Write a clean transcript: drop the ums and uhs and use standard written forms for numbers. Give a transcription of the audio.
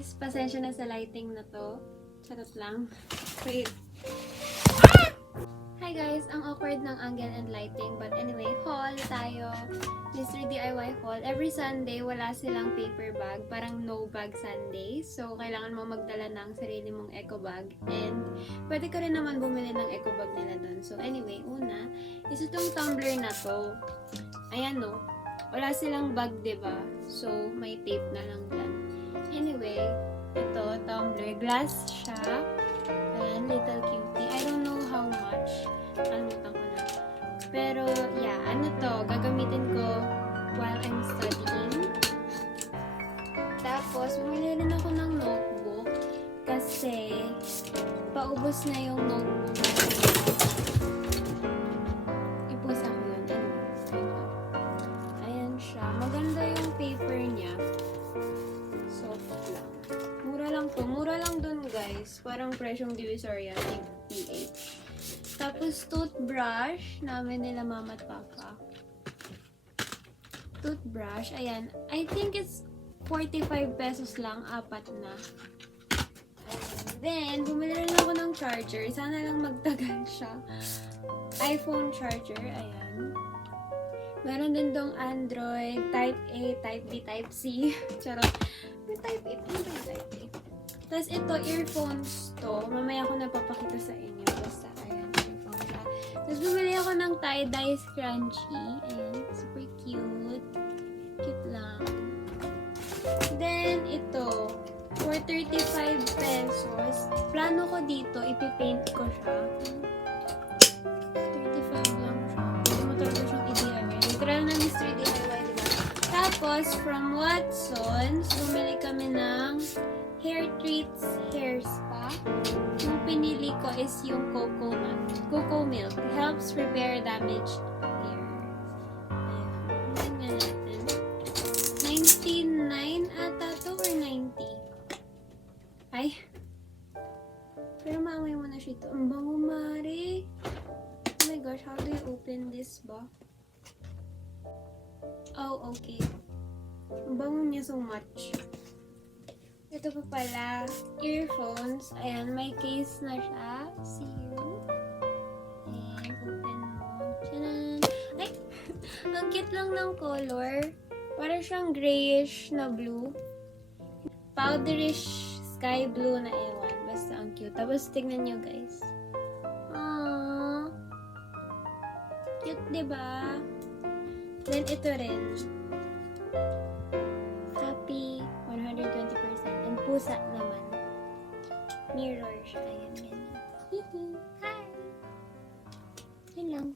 guys, pasensya na sa lighting na to. Charot lang. Wait. Hi guys, ang awkward ng angle and lighting. But anyway, haul tayo. Mystery DIY haul. Every Sunday, wala silang paper bag. Parang no bag Sunday. So, kailangan mo magdala ng sarili mong eco bag. And, pwede ka rin naman bumili ng eco bag nila dun. So, anyway, una, is itong tumbler na to. Ayan no. Wala silang bag, diba? So, may tape na lang dyan. Anyway, ito, tumbler. Glass siya. Ayan, little cutie. I don't know how much. Kalimutan ko na. Pero, yeah, ano to, gagamitin ko while I'm studying. Tapos, bumili rin ako ng notebook kasi paubos na yung notebook. Ipusa ko yun. Ayan siya. Maganda yung paper niya. Soft lang. Mura lang to. Mura lang dun, guys. Parang presyong Divisoria, PH. Tapos, toothbrush namin nila mama at papa. Toothbrush, ayan. I think it's 45 pesos lang, apat na. Ayan. Then, bumili rin ako ng charger. Sana lang magtagal siya. iPhone charger, ayan. Meron din dong Android, Type A, Type B, Type C. Charot. May Type A. Ano ba yung Type A? Tapos ito, earphones to. Mamaya ko napapakita sa inyo. Basta, ayan. Tapos bumili ako ng tie-dye scrunchie. Ayan, super cute. Cute lang. Then, ito. For 35 pesos. Plano ko dito, ipipaint ko siya. 35 lang siya. Pwede mo talaga siyang i-DIY. Literal na mystery DIY, diba? Tapos, from Watson's, bumili kami ng Hair Treats Hair Spa. Yung pinili ko is yung cocoa milk. Helps repair damaged hair. Ayan. Tingnan natin. 99 ata to or 90? Ay. Pero maamoy mo na siya ito. Ang bango, Mari. Oh my gosh, how do you open this ba? Oh, okay. Ang bango niya so much. Ito pa pala, earphones. Ayan, may case na siya. See you. Ayan, open mo. Tchanan! Ay! Ang cute lang ng color. Para siyang grayish na blue. Powderish sky blue na ewan. Basta ang cute. Tapos, tignan nyo guys. Aww! Cute, diba? Then, ito rin. Happy 120%. And pusa naman. Mirror siya. Ayan, yan. Hihi. Hi! Yun lang.